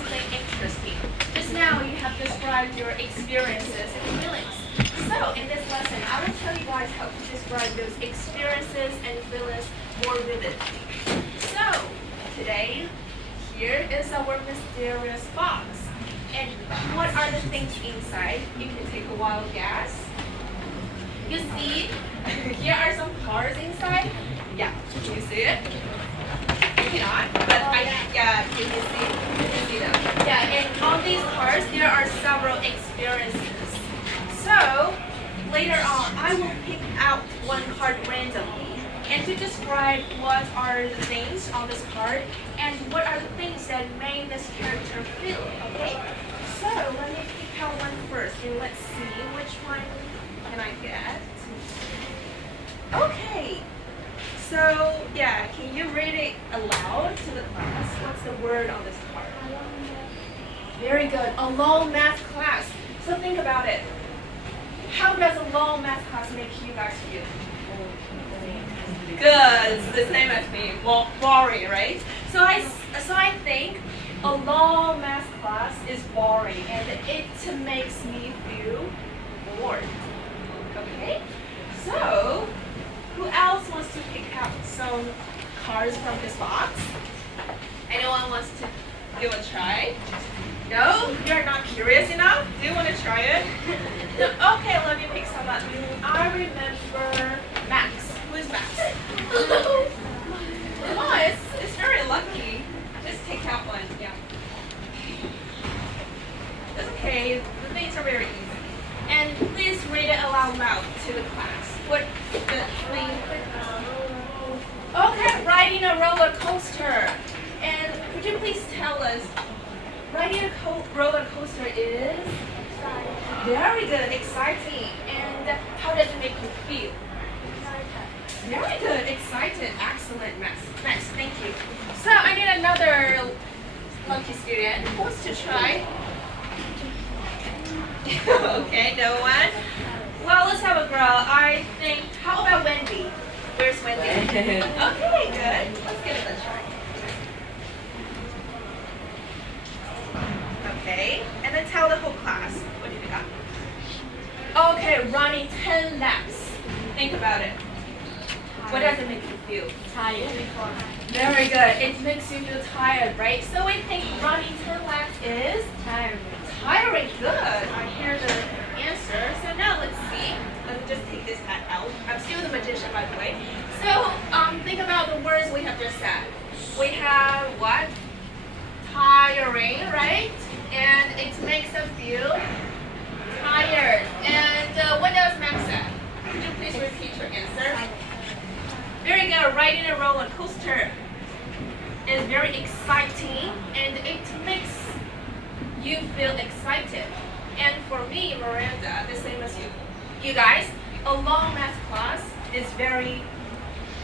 something interesting. Just now you have described your experiences and feelings. So in this lesson, I will tell you guys how to describe those experiences and feelings more vividly. So today, here is our mysterious box. And what are the things inside? You can take a wild guess. You see, here are some cars inside. Yeah, can you see it? You cannot, but can you see them? Yeah, and on these cars, there are several experiences. So, later on, I will pick out one card randomly and to describe what are the things on this card and what are the things that made this character feel, okay? So, let me pick out one first and let's see which one can I get. Okay. So, yeah, can you read it aloud to the class? What's the word on this card? Very good. A low math class. So think about it. How does a low math class make you guys feel? Good. It's the same as me. Boring, right? So I think a low math class is boring and it makes me feel bored. Okay? So, who else wants to pick out some cards from this box? Anyone wants to give a try? No? You're not curious enough? Do you want to try it? No? Okay, let me pick some up. I remember Max. Who is Max? Come on, it's very lucky. Just take out one. Yeah. It's okay. The things are very easy. And please read it aloud loud to the class. What the thing? Okay, riding a roller coaster. And could you please tell us, riding a roller coaster is? Very good, exciting. And how does it make you feel? Very good, excited, excellent, Max. Max, thank you. So I need another lucky student. Who wants to try? Okay, no one? Well, let's have a girl. I think, how about Wendy? Where's Wendy? Okay, good. Let's give it a try. Okay, and then tell the whole class. What do you got? Okay, running 10 laps. Think about it. What does it make you feel? Tired. Very good. It makes you feel tired, right? So we think running 10 laps is? Tired. Tiring. Good. I hear the answer. So now let's see. Let me just take this hat out. I'm still the magician, by the way. So think about the words we have just said. We have what? Tiring, right? And it makes us feel tired. And what does Max say? Could you please repeat your answer? Very good. Riding a roller coaster is very exciting and it makes you feel excited. And for me, Miranda, the same as you. You guys, a long math class is very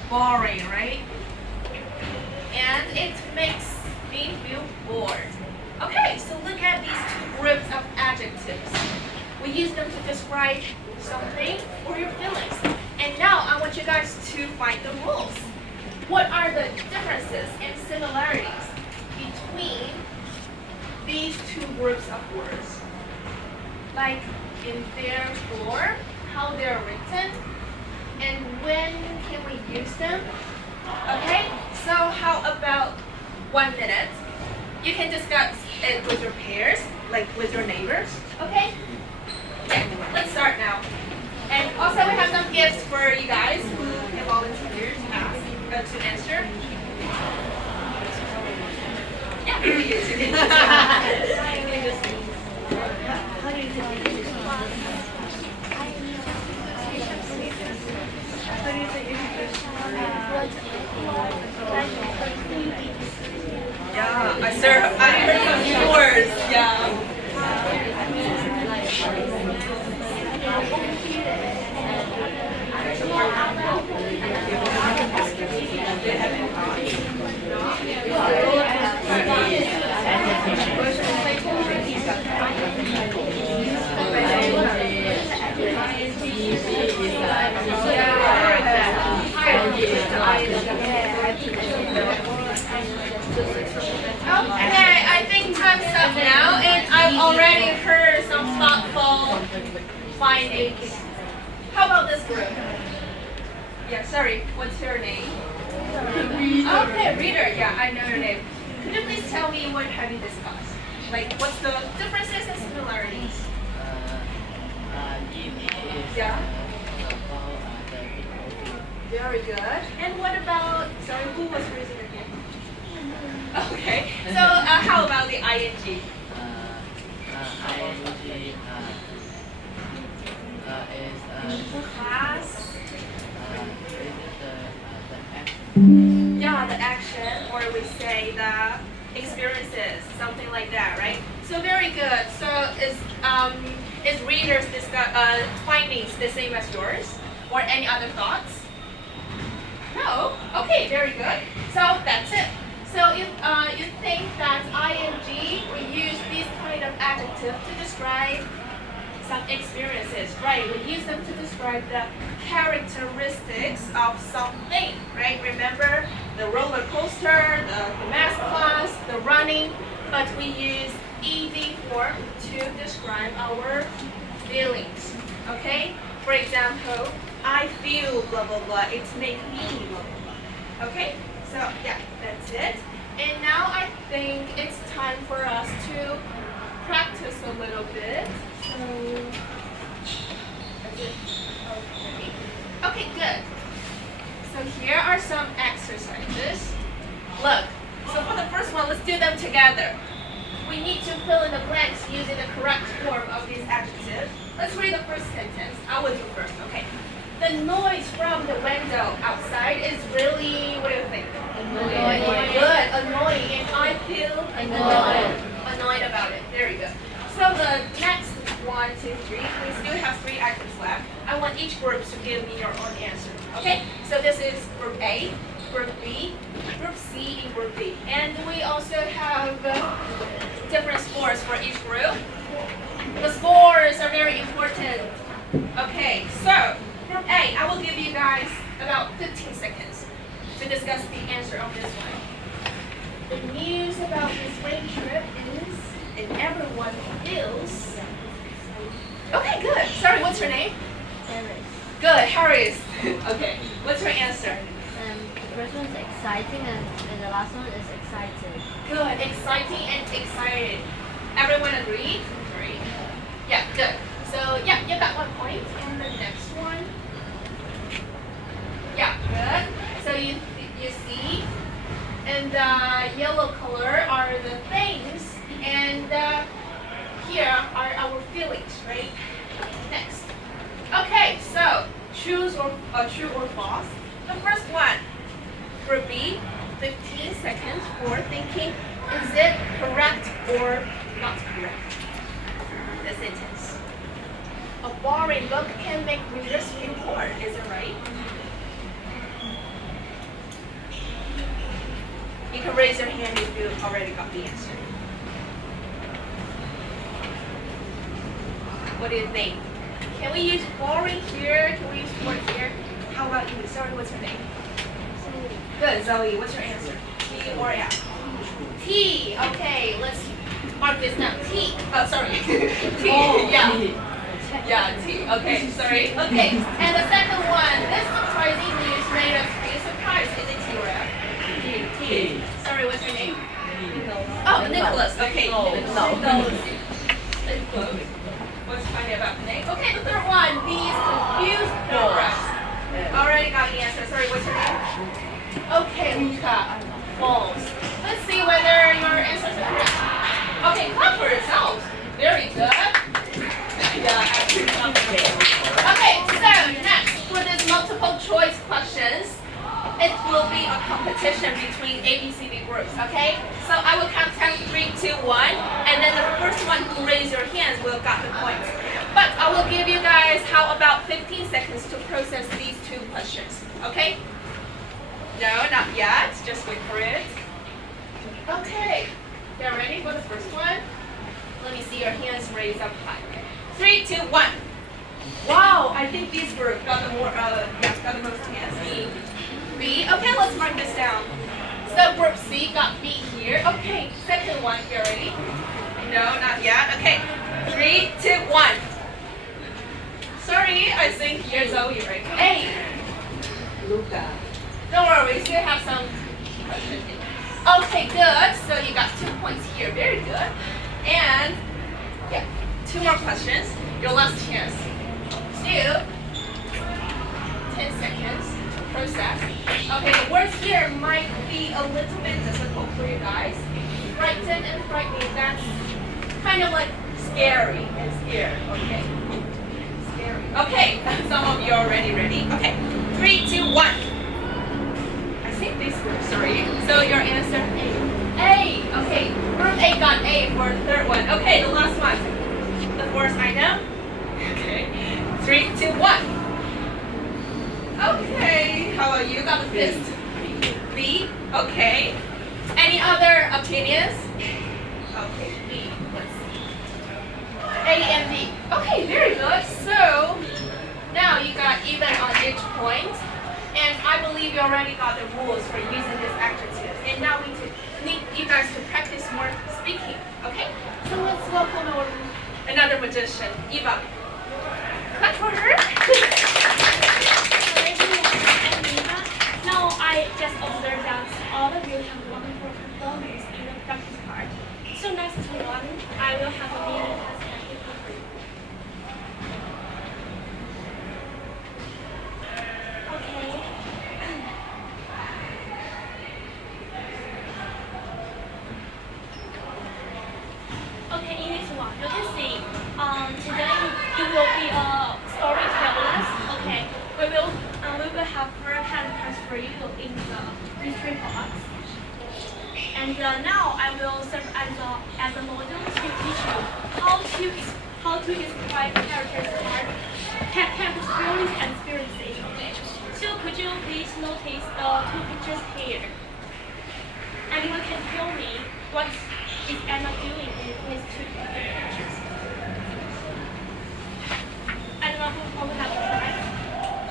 boring, right? And it makes me feel bored. Okay, so look at these two groups of adjectives. We use them to describe something or your feelings. And now I want you guys to find the rules. What are the differences and similarities between these two groups of words? Like in their form, how they're written, and when can we use them? Okay, so how about 1 minute? You can discuss it with your peers, like with your neighbors, okay? Okay, let's start now. And also we have some gifts for you guys who can volunteer to ask, to answer. Yeah, for you too. How do you say Yeah, I heard some new words. Yeah. Okay, I think time time's up now, and I've already heard some thoughtful findings. How about this group? Yeah, sorry, what's your name? Okay, reader. Yeah, I know your name. Could you please tell me what have you discussed? Like, what's the differences and similarities? Yeah. Very good. And what about? Sorry, who was raising their hand? Okay. So, how about the ing? ing is Class. the Yeah, the action, or we say the experiences, something like that, right? So very good. So is readers findings the same as yours, or any other thoughts? No. Okay, very good. So that's it. So if you think that ing, we use these kind of adjectives to describe some experiences, right? We use them to describe the characteristics of something, right? Remember the roller coaster, the math class, the running, but we use ed form to describe our feelings, okay? For example, I feel blah blah blah, it makes me blah blah blah, okay? So yeah, that's it. And now I think it's time for us to practice a little bit. So, that's it. Okay. Okay, good. So here are some exercises. Look, so for the first one, let's do them together. We need to fill in the blanks using the correct form of these adjectives. Let's read the first sentence. I will do first, okay. The noise from the window outside is really, what do you think? Annoying. Good, annoying, and I feel annoyed about it. There you go. So the next 1, 2, 3, we still have 3 items left. I want each group to give me your own answer. Okay? So this is group A, group B, group C, and group D. And we also have different scores for each group. The scores are very important. Okay, so group A, I will give you guys about 15 seconds to discuss the answer of this one. The news about this rain trip is, and everyone feels. Okay, good. Sorry, what's your name? Good, Harris. Okay, what's your answer? The first one is exciting and the last one is excited. Good, exciting and excited. Everyone agree? Agree. Yeah, good. So yeah, you got 1 point. And the next one. Yeah, good. So you see, in the yellow color are the things, and here are our feelings, right? Next. Okay, so true or false. The first one, group B, 15 seconds for thinking. Is it correct or not correct? The sentence. A boring book can make readers feel bored. Is it right? You can raise your hand if you already got the answer. What do you think? Can we use boring here? Can we use bored here? How about you? Sorry, what's your name? Good, Zoe. What's your answer? T or F? T. Okay, let's mark this down. T. Oh, sorry. T. Yeah. Yeah, T. Okay, sorry. Okay, and the second one. This surprising news made us pretty surprised. Is it T or F? T. Sorry, what's your name? Oh, Nicholas. Okay. No. Stay close. What's funny about the name? Okay, the third one. These confused paragraphs. Already got the answer. Sorry, what's your name? Okay, Luca. False. Let's see whether your answers are correct. Okay, clap for yourselves. Very good. Yeah, actually. Okay, so next for this multiple choice questions, it will be a competition between A, B, C, D groups, okay? So I will count down 3, 2, 1, and then the first one who raise your hands will got the points. But I will give you guys how about 15 seconds to process these 2 questions, okay? No, not yet. Just wait for it. Okay, you're ready for the first one? Let me see your hands raised up high. 3, 2, 1. Wow, I think these group got the most hands. B. Okay, let's mark this down. So group C got B here. Okay, second second one. You ready? No, not yet. Okay. 3, 2, 1. Sorry, I think you're Zoe, right? Hey. Luca. Don't worry, we still have some questions. Okay, good. So you got 2 points here. Very good. And yeah, 2 more questions. Your last chance. Still 10 seconds to process. Okay, the words here might be a little bit difficult for you guys. Frightened and frightening, that's kind of like scary and scared. Okay. Scary. Okay, some of you are already ready. Okay, 3, 2, 1. I think these were 3. So your answer A. A. Okay, group A got A for the third one. Okay, the last one. The fourth item. Okay. 3, 2, 1. Okay. How about you? Got the fifth. B. Okay. Any other opinions? Okay, B. Let's see. A and B. Okay, very good. So now you got even on each point. And I believe you already got the rules for using this exercise. And now we need you guys to practice more speaking. Okay? So let's welcome our another magician, Eva. Clap for her. Now I just observed that all of you have wonderful performance in the practice part. So next one, I will have a meeting task activity for you. Okay. Okay, in this one, you can see, today you will be a storytellers. Okay, we will have four characters for you in the mystery box. And now I will serve as a model to teach you how to describe characters' feelings and experiences. Okay. So could you please notice the 2 pictures here? Anyone can tell me what is Emma doing in these 2 pictures? Anyone who will have a try?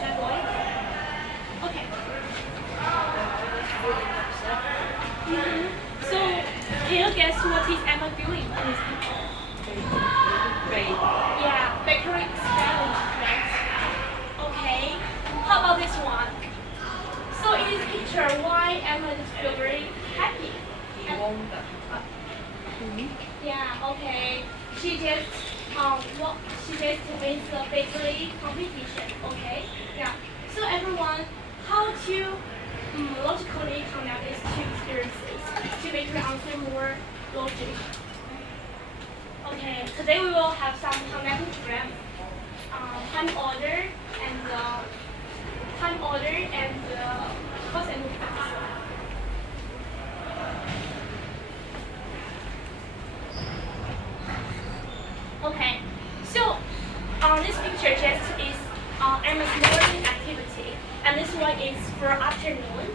That boy? Okay. So can you guess what is Emma doing in this picture? Yeah, bakery spelling, right? Okay. How about this one? So in this picture, why Emma just feel very happy? Yeah, okay. She just wins the bakery competition. Okay. Yeah. So everyone, how to logically connect these 2 experiences to make your answer more logic. Okay. Today we will have some connecting graph, time order and cause and effects. Okay, so this picture just is Emma's morning activity, and this one is for afternoon.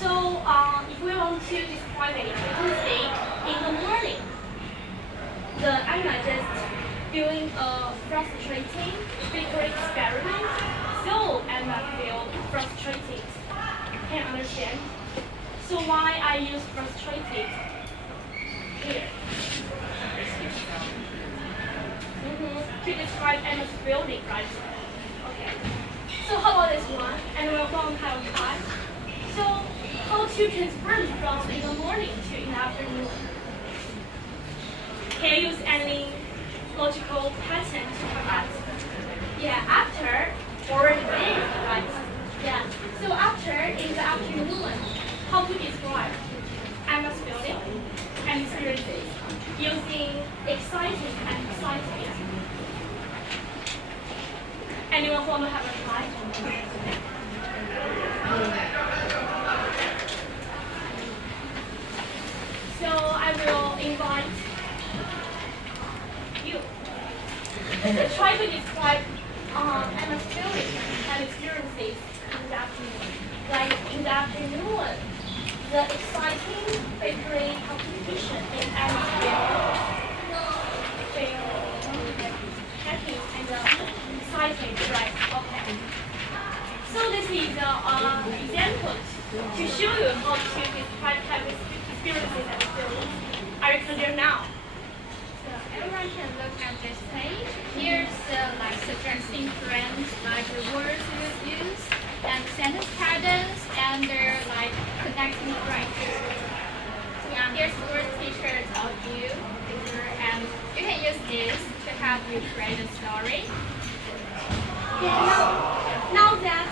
So if we want to describe it, we can say in the morning, the Emma just doing a frustrating bakery experiment. So Emma feel frustrated. Can understand? So why I use frustrated here? To describe Emma's feeling, right? Okay. So how about this one? And we're going to have time. So how to transform from in the morning to in the afternoon? Can you use any logical pattern to connect? Yeah, after or then, right? Yeah. So after in the afternoon, how to describe Emma's feeling and experiences using exciting and excited. Anyone want to have a try? So I will invite you to try to describe Emma's feelings and experiences in the afternoon. Like in the afternoon, the exciting bakery competition in Emma's feel happy and excited, right? Okay. So this is an example to show you how to describe type of experiences and feelings. Are you clear now? So everyone can look at this page. Here's the suggesting friends, like the words you would use, and sentence patterns, and their connecting phrases. Yeah, here's word pictures of you, and you can use this to help you create a story. Yeah, now that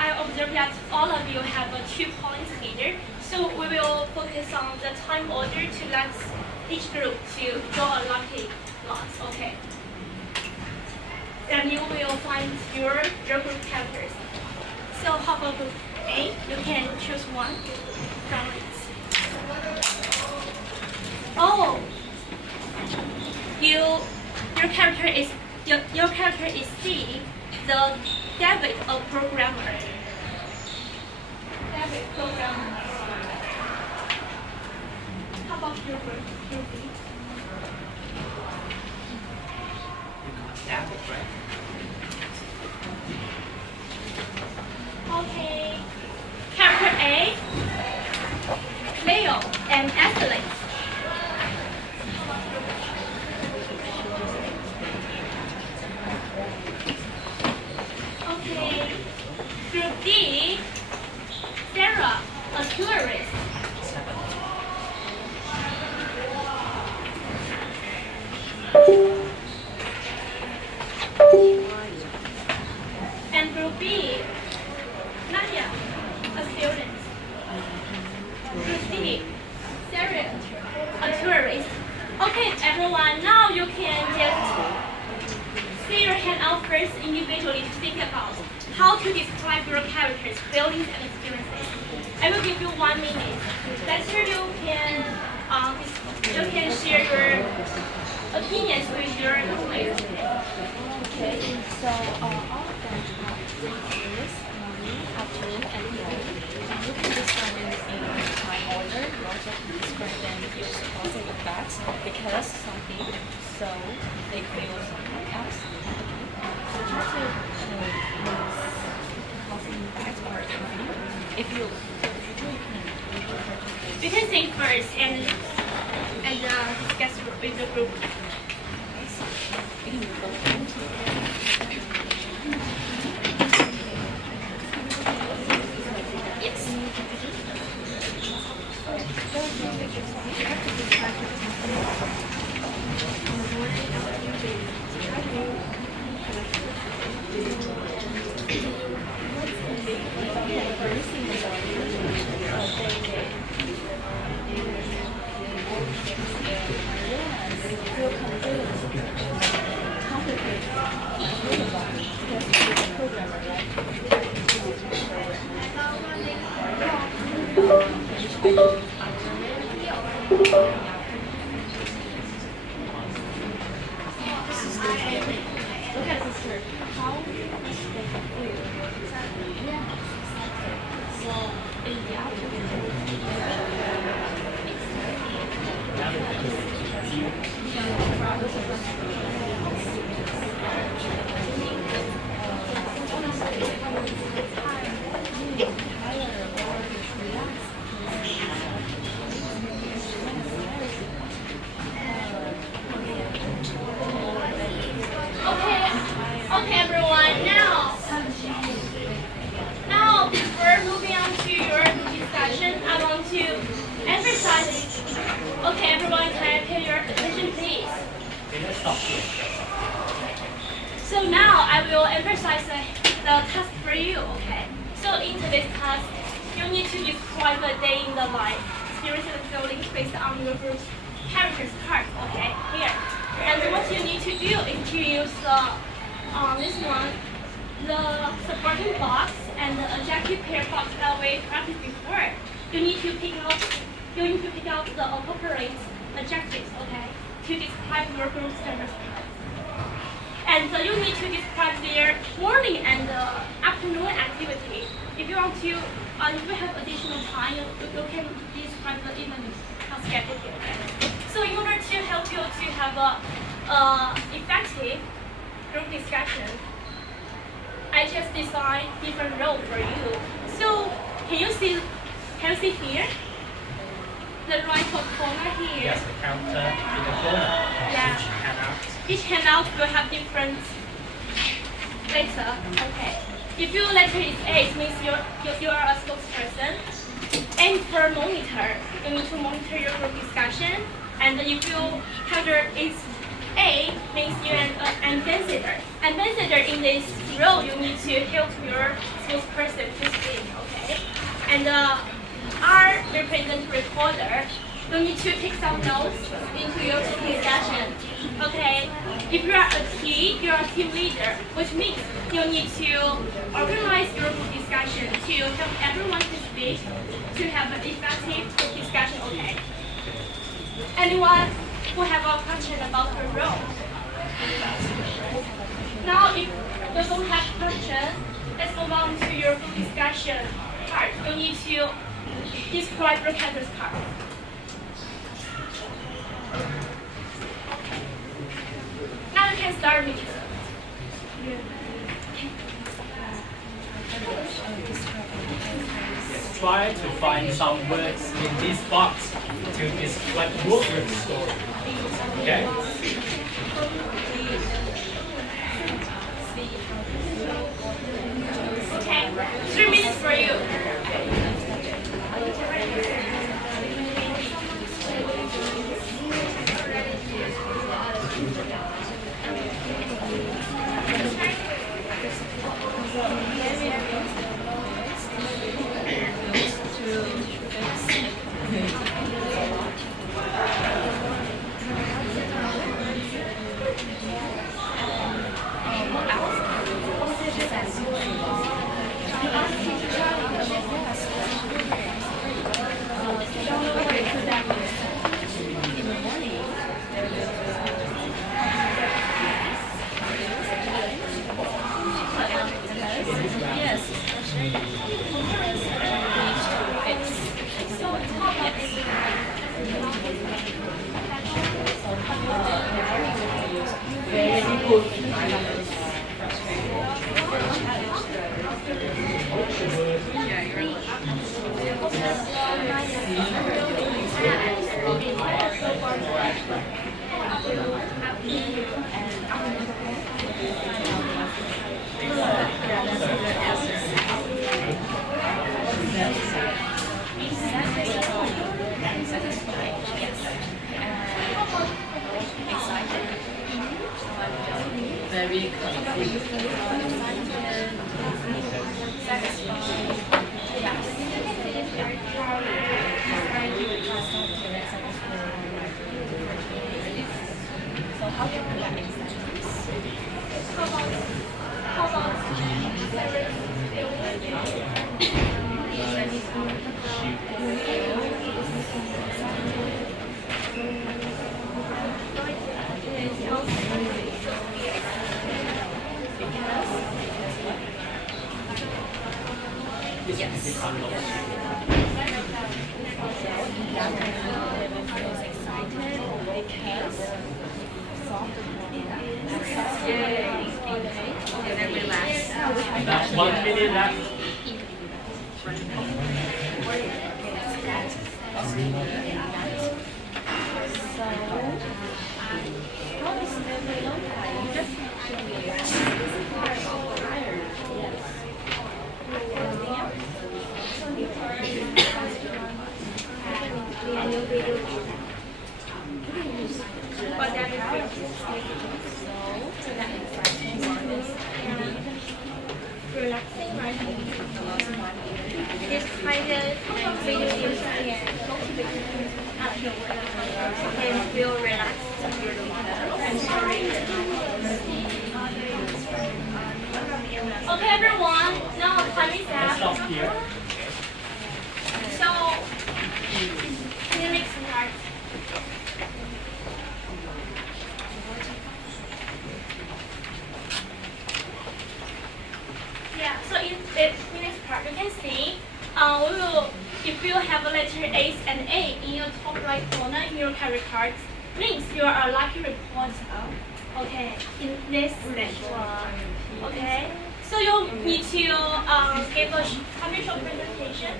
I observe that all of you have 2 points here, so we will focus on the time order to let each group to draw a lucky lot, okay? And you will find your group characters. So how about group A? You can choose one from it. Oh, your character is C, the David, a programmer. David, programmer. How about your group B? David, right? Okay. Character A, Leo, and athlete. Okay. Group D, Sarah, a tourist. And group B, Nadia, a student. Group D, Sarah, a tourist. Okay, everyone, now you can just see your hand out first individually to think about how to describe your characters, feelings, and experiences. I will give you 1 minute. Later you can share your opinions with your colleagues. Okay, so all of them have 3 periods, morning, afternoon, and evening. And you can describe them in time order. You also can describe them using causal effects because something so they feel something else. So try to use causal effects or time. If you You can think first and discuss with the group. Okay, everyone. Now, before moving on to your discussion, I want to emphasize. Okay, everyone, can I pay your attention, please? So now I will emphasize the task for you. Okay. So in today's task, you need to describe a day in the life, experiences and feelings based on your group's character's card. Okay. Here. And what you need to do is to use this one, the supporting box and the adjective pair box that we practiced before. You need to pick out the appropriate adjectives, okay, to describe your group's character's card. And you need to describe their morning and afternoon activity. If you want to, if you have additional time, you can describe the evening schedule here. Okay? So in order to help you to have a effective group discussion, I just designed different roles for you. So can you see here? the right top corner here. Yes, the counter in the corner. Yeah. Each handout. Each handout will have different letter. Okay. If your letter is A, it means you are a spokesperson. And for monitor, you need to monitor your group discussion. And if your counter is A, means you're an ambassador. Ambassador in this role, you need to help your spokesperson to speak. Okay. And R represent recorder. You need to take some notes into your discussion. Okay. If you are a T, you are a team leader, which means you need to organize your group discussion to help everyone to speak, to have an effective group discussion. Okay. Anyone who have a question about her role? Now, if you don't have question, let's move on to your group discussion part. You need to describe your canvas part. Now you can start with Try to find some words in this box to describe your group story. Okay? Okay, 3 minutes for you. Very confused. That's 1 minute left. Relaxing, right? This kind of videos and feel relaxed. Okay, everyone. Now time is Let's up. stop here. So, the next part. Yeah, so in the next part, you can see, we will, if you have a letter A and A in your top right corner in your carry cards, means you are a lucky reporter. Okay, in this lecture. Okay, so you need to give a short presentation.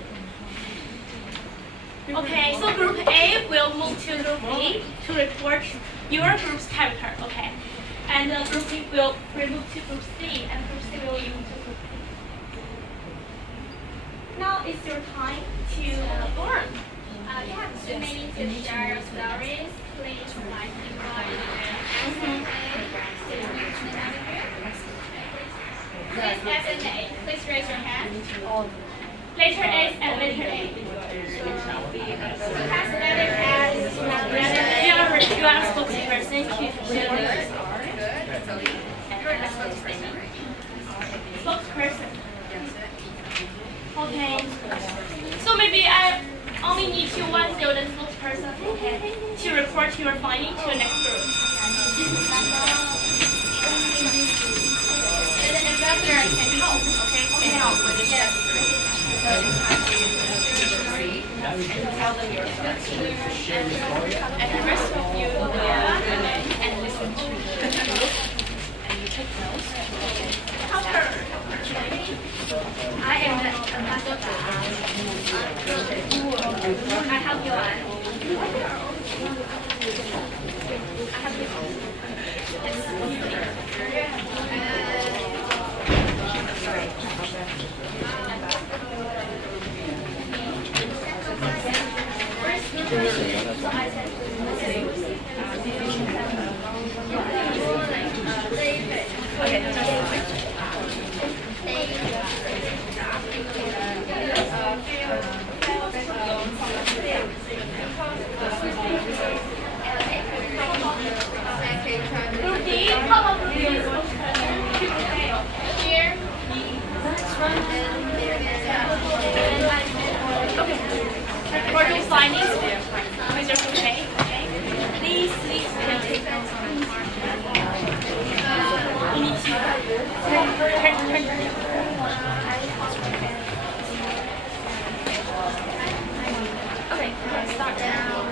Okay, so group A will move to group B to report your group's character, okay? And group B will move to group C, and group C will move to group D. Now it's your time to perform. You have 2 minutes to share your stories. Please like invite Please S and A. Please raise your hand. Letter S and letter A. Has letter S. You are a spokesperson to spokesperson. Okay. So maybe I only need you one student spokesperson, okay, to report your finding to the next group. The ambassador can help, okay? Can help when it's necessary. So it's time for you to proceed and tell them your story. And the rest of you will and listen to the and you take notes. Help her. I am the ambassador. I help you on. Group D, how about group D spokesperson? Here. Okay. Report your findings with your group A, okay? Please can take notes on the card. You need to turn. Okay, let's start now.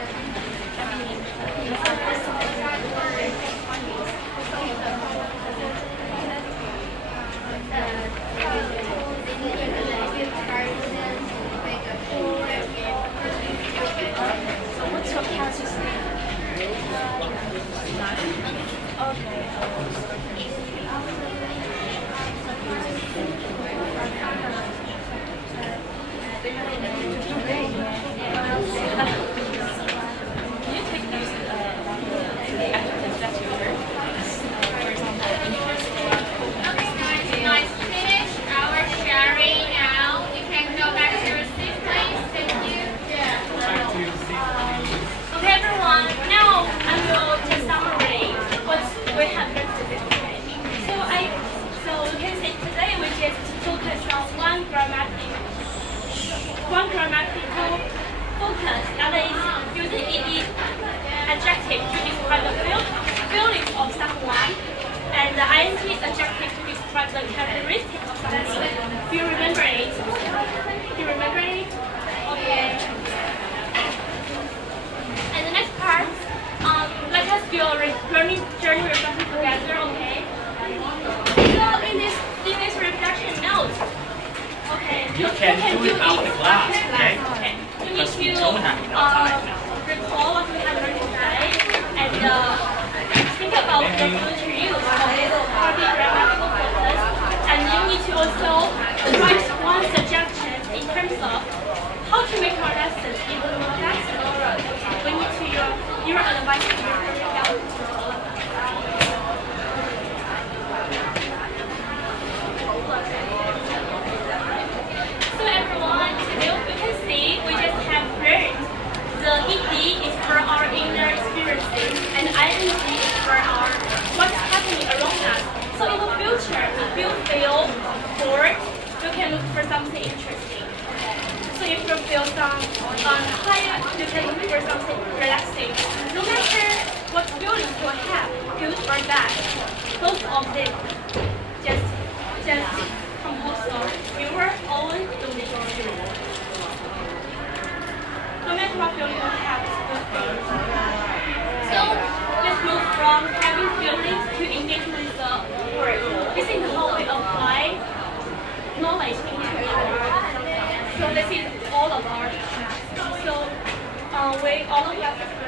So what's your character's name? Nice. Finish our sharing now. You can go back to your seat, please. Thank you. Okay, everyone. Now I will just summarize what we have learned today. So you can say today we just focus on one grammatical focus, that is using ed adjective to describe the feelings of someone, and the ing adjective to describe the characteristics of someone. Do you remember it? Okay. And the next part, let us do a learning journey reflection together, okay? So in this reflection note, okay, You can do it after class, okay? Okay. You need Because we to don't have enough time now. recall what we have learned today and think about the future use of grammatical focus. And you need to also write one suggestion in terms of how to make our lessons even more flexible. We need to your advice to help. So everyone, today we can see we just have learned the ED is for our inner experiences and ING is for our what's happening around us. So in the future, if you feel bored, you can look for something interesting. So if you feel some tired, you can look for something relaxing. No matter what feelings you have, good or bad, both of them just compose of your own unique experience. No matter what feeling you have, it's good feeling. So let's move from having feelings to engage with the word. This is how we apply knowledge into our life. So this is all of our tasks. So we all of us